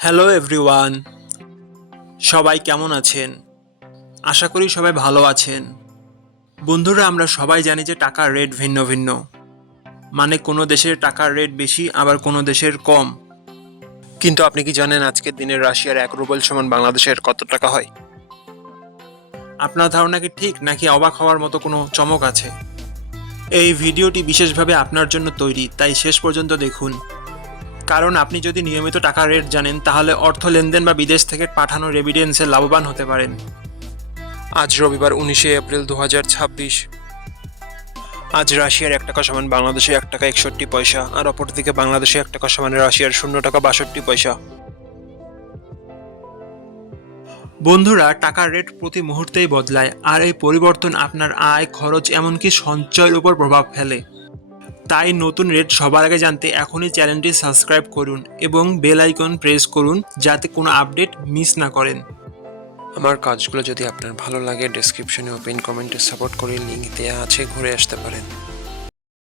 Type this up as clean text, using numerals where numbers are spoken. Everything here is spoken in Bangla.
হ্যালো এভরিওয়ান, সবাই কেমন আছেন? আশা করি সবাই ভালো আছেন। বন্ধুরা, আমরা সবাই জানি যে টাকার রেট ভিন্ন ভিন্ন। মানে কোনো দেশের টাকার রেট বেশি, আবার কোনো দেশের কম। কিন্তু আপনি কি জানেন আজকের দিনে রাশিয়ার 1 রুবেল সমান বাংলাদেশের কত টাকা হয়? আপনার ধারণা কি ঠিক, নাকি অবাক হওয়ার মতো কোনো চমক আছে? এই ভিডিওটি বিশেষভাবে আপনার জন্য তৈরি, তাই শেষ পর্যন্ত দেখুন। কারণ আপনি যদি নিয়মিত টাকার রেট জানেন, তাহলে অর্থ লেনদেন বা বিদেশ থেকে পাঠানো রেমিটেন্সে লাভবান হতে পারেন। আজ রবিবার 19 এপ্রিল 2026। আজ রাশিয়ার 1 টাকা সমান বাংলাদেশে 1 টাকা 61 পয়সা, আর অপরদিকে বাংলাদেশে 1 টাকা সমান রাশিয়ার 0 টাকা 62 পয়সা। বন্ধুরা, টাকার রেট প্রতি মুহূর্তেই বদলায়, আর এই পরিবর্তন আপনার আয়, খরচ, এমনকি সঞ্চয়ের উপর প্রভাব ফেলে। তাই নতুন রেট সবার আগে জানতে এখনই চ্যানেলটি সাবস্ক্রাইব করুন এবং বেল আইকন প্রেস করুন, যাতে কোনো আপডেট মিস না করেন। আমার কাজগুলো যদি আপনার ভালো লাগে, ডেসক্রিপশনে ও পিন কমেন্টে সাপোর্ট করে লিঙ্ক দেওয়া আছে, ঘুরে আসতে পারেন।